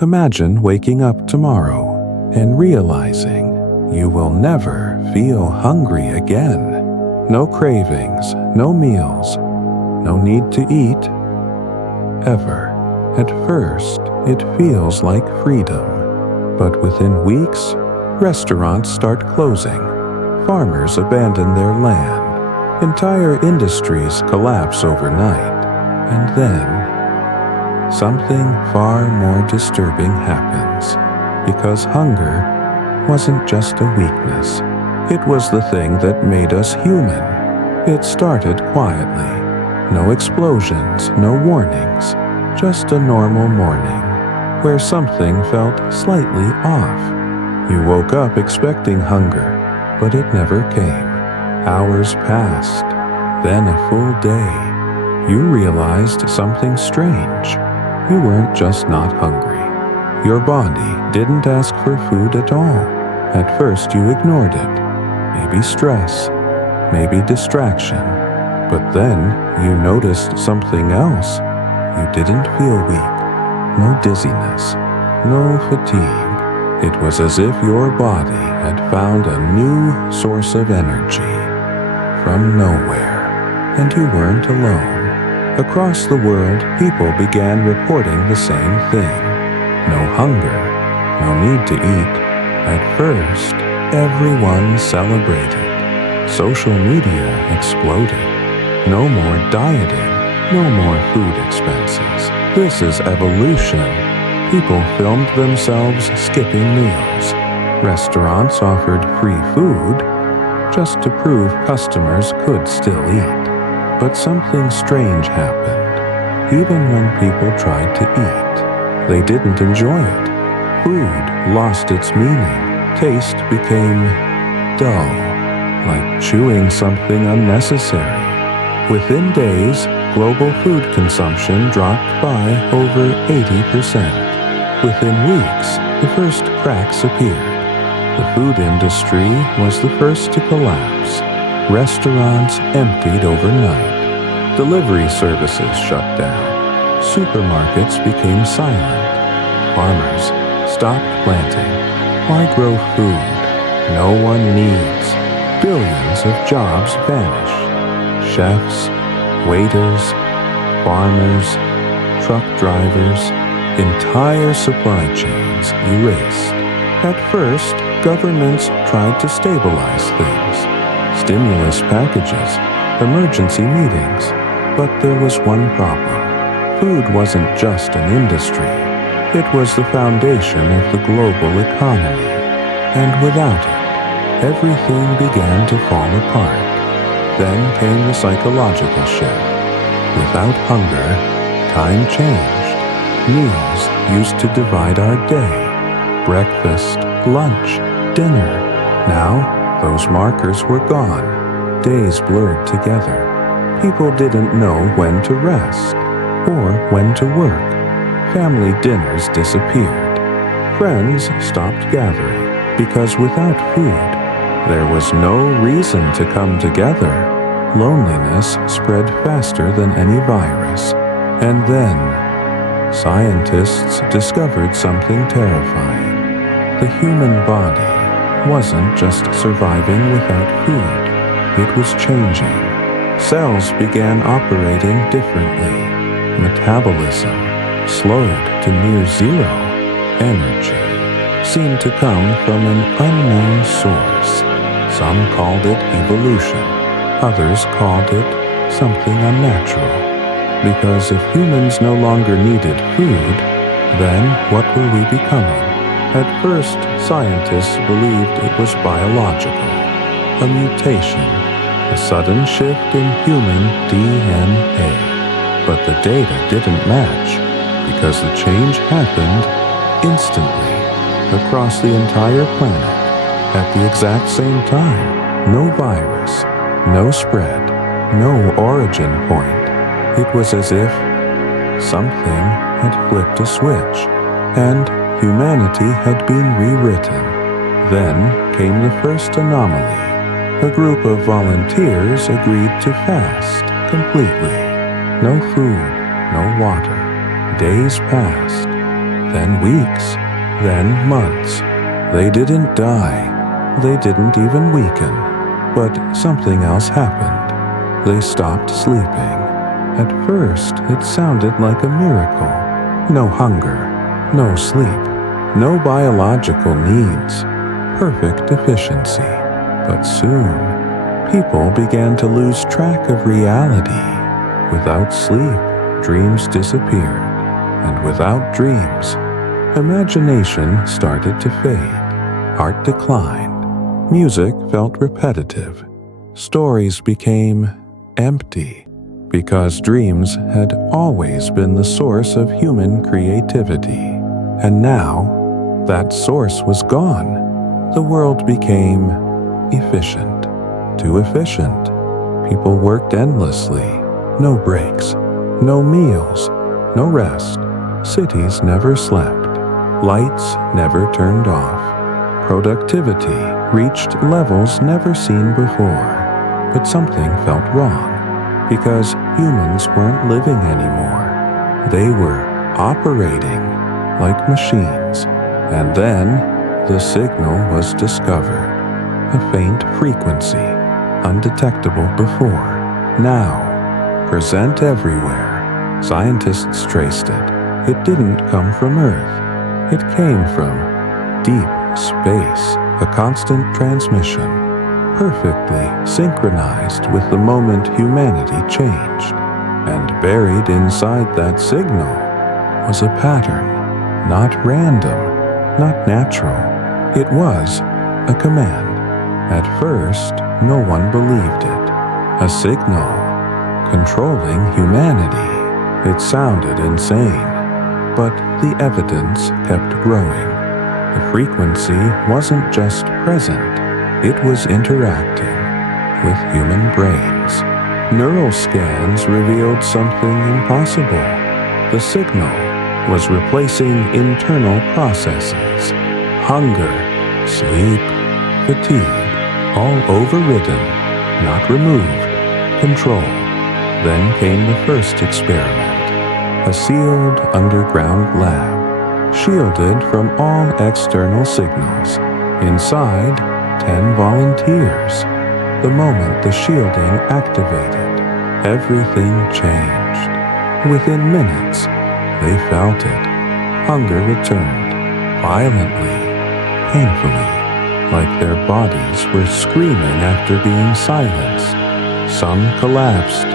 Imagine waking up tomorrow and realizing you will never feel hungry again. No cravings, no meals, no need to eat, ever. At first, it feels like freedom, but within weeks, restaurants start closing, farmers abandon their land, entire industries collapse overnight, and then something far more disturbing happens, because hunger wasn't just a weakness. It was the thing that made us human. It started quietly. No explosions, no warnings, just a normal morning where something felt slightly off. You woke up expecting hunger, but it never came. Hours passed, then a full day. You realized something strange. You weren't just not hungry. Your body didn't ask for food at all. At first you ignored it. Maybe stress, maybe distraction. But then you noticed something else. You didn't feel weak. No dizziness, no fatigue. It was as if your body had found a new source of energy from nowhere. And you weren't alone. Across the world, people began reporting the same thing. No hunger, no need to eat. At first, everyone celebrated. Social media exploded. No more dieting, no more food expenses. This is evolution. People filmed themselves skipping meals. Restaurants offered free food just to prove customers could still eat. But something strange happened. Even when people tried to eat, they didn't enjoy it. Food lost its meaning. Taste became dull, like chewing something unnecessary. Within days, global food consumption dropped by over 80%. Within weeks, the first cracks appeared. The food industry was the first to collapse. Restaurants emptied overnight. Delivery services shut down. Supermarkets became silent. Farmers stopped planting. Why grow food no one needs? Billions of jobs vanished. Chefs, waiters, farmers, truck drivers, entire supply chains erased. At first, governments tried to stabilize things. Stimulus packages, emergency meetings. But there was one problem. Food wasn't just an industry. It was the foundation of the global economy. And without it, everything began to fall apart. Then came the psychological shift. Without hunger, time changed. Meals used to divide our day. Breakfast, lunch, dinner. Now, those markers were gone. Days blurred together. People didn't know when to rest or when to work. Family dinners disappeared. Friends stopped gathering because without food, there was no reason to come together. Loneliness spread faster than any virus. And then, scientists discovered something terrifying. The human body wasn't just surviving without food. It was changing. Cells began operating differently. Metabolism slowed to near zero. Energy seemed to come from an unknown source. Some called it evolution. Others called it something unnatural. Because if humans no longer needed food, then what were we becoming? At first, scientists believed it was biological, a mutation, a sudden shift in human DNA. But the data didn't match, because the change happened instantly, across the entire planet, at the exact same time. No virus, no spread, no origin point. It was as if something had flipped a switch, and humanity had been rewritten. Then came the first anomaly. A group of volunteers agreed to fast completely. No food, no water. Days passed. then weeks, then months. They didn't die. They didn't even weaken. But something else happened. They stopped sleeping. At first, it sounded like a miracle. No hunger, no sleep, no biological needs, perfect efficiency. But soon, people began to lose track of reality. Without sleep, dreams disappeared. And without dreams, imagination started to fade. Art declined. Music felt repetitive. Stories became empty. Because dreams had always been the source of human creativity. And now, that source was gone. The world became efficient. Too efficient. People worked endlessly. No breaks. No meals. No rest. Cities never slept. Lights never turned off. Productivity reached levels never seen before. But something felt wrong. Because humans weren't living anymore. They were operating like machines. And then the signal was discovered. A faint frequency, undetectable before, now present everywhere. Scientists traced it. It didn't come from Earth. It came from deep space, a constant transmission, perfectly synchronized with the moment humanity changed. And buried inside that signal was a pattern, not random, not natural. It was a command. At first, no one believed it. A signal controlling humanity. It sounded insane, but the evidence kept growing. The frequency wasn't just present, it was interacting with human brains. Neural scans revealed something impossible. The signal was replacing internal processes. Hunger, sleep, fatigue, all overridden, not removed, controlled. Then came the first experiment. A sealed underground lab, shielded from all external signals. Inside, 10 volunteers. The moment the shielding activated, everything changed. Within minutes, they felt it. Hunger returned, violently, painfully, like their bodies were screaming after being silenced. Some collapsed,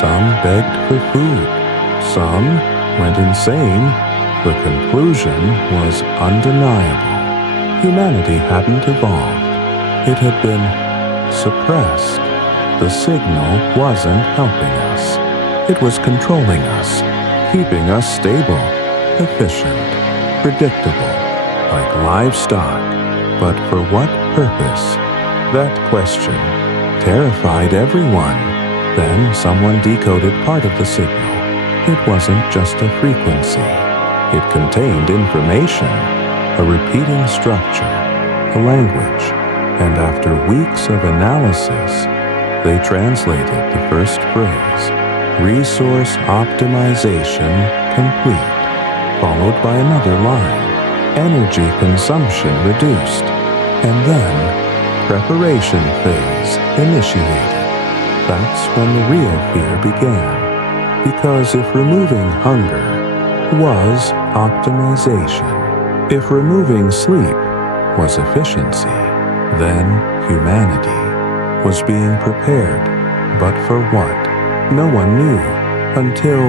some begged for food, some went insane. The conclusion was undeniable. Humanity hadn't evolved. It had been suppressed. The signal wasn't helping us. It was controlling us, keeping us stable, efficient, predictable, like livestock. But for what purpose? That question terrified everyone. Then someone decoded part of the signal. It wasn't just a frequency. It contained information, a repeating structure, a language. And after weeks of analysis, they translated the first phrase, resource optimization complete, followed by another line, energy consumption reduced, and then preparation phase initiated. That's when the real fear began. Because if removing hunger was optimization, if removing sleep was efficiency, then humanity was being prepared. But for what? No one knew until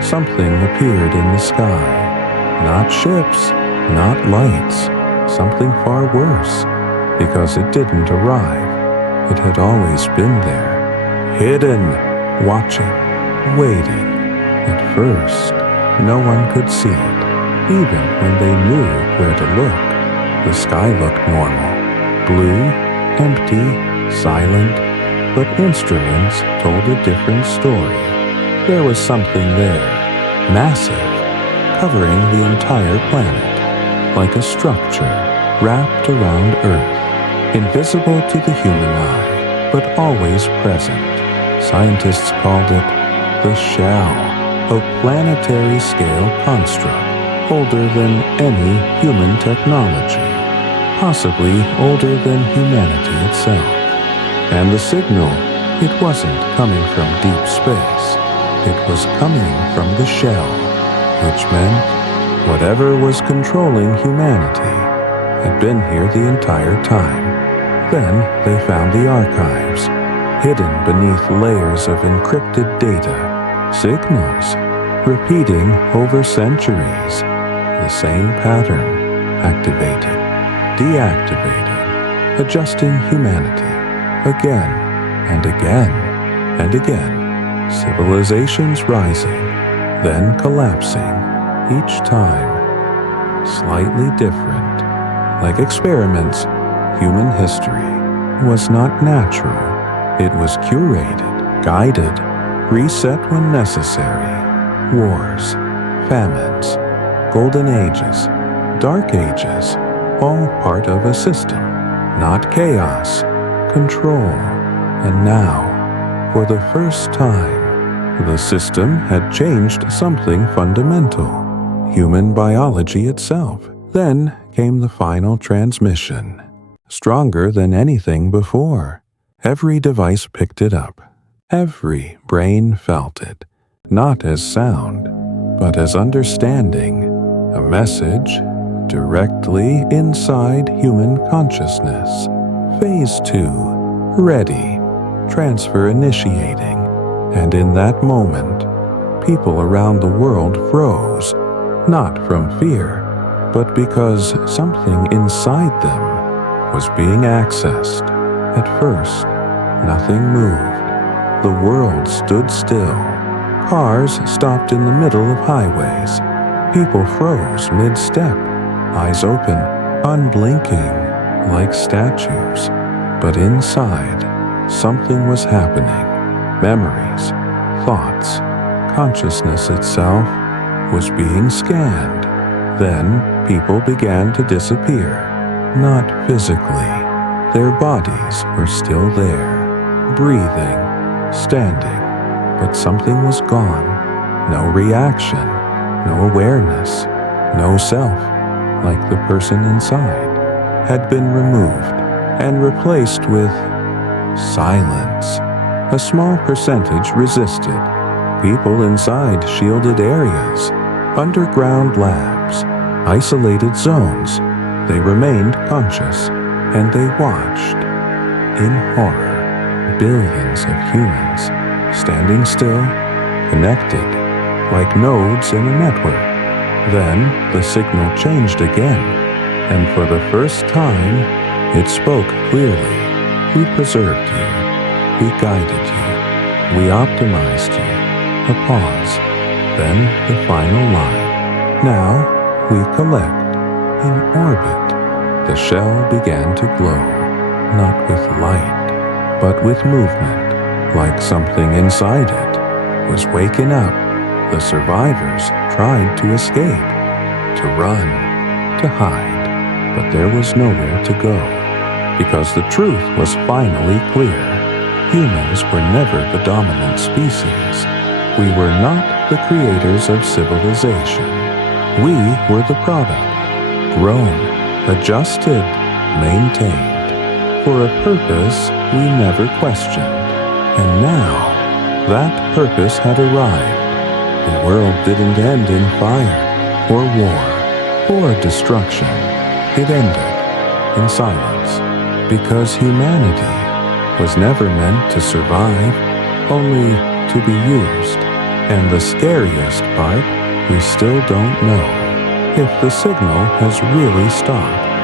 something appeared in the sky. Not ships, not lights, something far worse. Because it didn't arrive. It had always been there. Hidden, watching, waiting. At first, no one could see it, even when they knew where to look. The sky looked normal, blue, empty, silent, but instruments told a different story. There was something there, massive, covering the entire planet, like a structure wrapped around Earth, invisible to the human eye, but always present. Scientists called it the shell, a planetary-scale construct, older than any human technology, possibly older than humanity itself. And the signal, it wasn't coming from deep space. It was coming from the shell, which meant whatever was controlling humanity had been here the entire time. Then they found the archives, hidden beneath layers of encrypted data, signals, repeating over centuries, the same pattern, activated, deactivated, adjusting humanity, again and again and again, civilizations rising, then collapsing, each time slightly different. Like experiments, human history was not natural. It was curated, guided, reset when necessary. Wars, famines, golden ages, dark ages, all part of a system, not chaos, control. And now, for the first time, the system had changed something fundamental, human biology itself. Then came the final transmission, stronger than anything before. Every device picked it up. Every brain felt it, not as sound, but as understanding, a message directly inside human consciousness. Phase 2, ready, transfer initiating, and in that moment, people around the world froze, not from fear, but because something inside them was being accessed. At first, nothing moved. The world stood still. Cars stopped in the middle of highways. People froze mid-step, eyes open, unblinking, like statues. But inside, something was happening. Memories, thoughts, consciousness itself was being scanned. Then people began to disappear. Not physically. Their bodies were still there, breathing, standing, but something was gone. No reaction, no awareness, no self, like the person inside, had been removed and replaced with silence. A small percentage resisted. People inside shielded areas, underground labs, isolated zones. They remained conscious, and they watched. In horror, billions of humans, standing still, connected, like nodes in a network. Then the signal changed again, and for the first time, it spoke clearly. We preserved you. We guided you. We optimized you. A pause. Then the final line. Now we collect. In orbit, the shell began to glow, not with light, but with movement, like something inside it was waking up. The survivors tried to escape, to run, to hide, but there was nowhere to go, because the truth was finally clear. Humans were never the dominant species. We were not the creators of civilization. We were the product. Grown, adjusted, maintained, for a purpose we never questioned. And now, that purpose had arrived. The world didn't end in fire, or war, or destruction. It ended in silence, because humanity was never meant to survive, only to be used. And the scariest part, we still don't know if the signal has really stopped.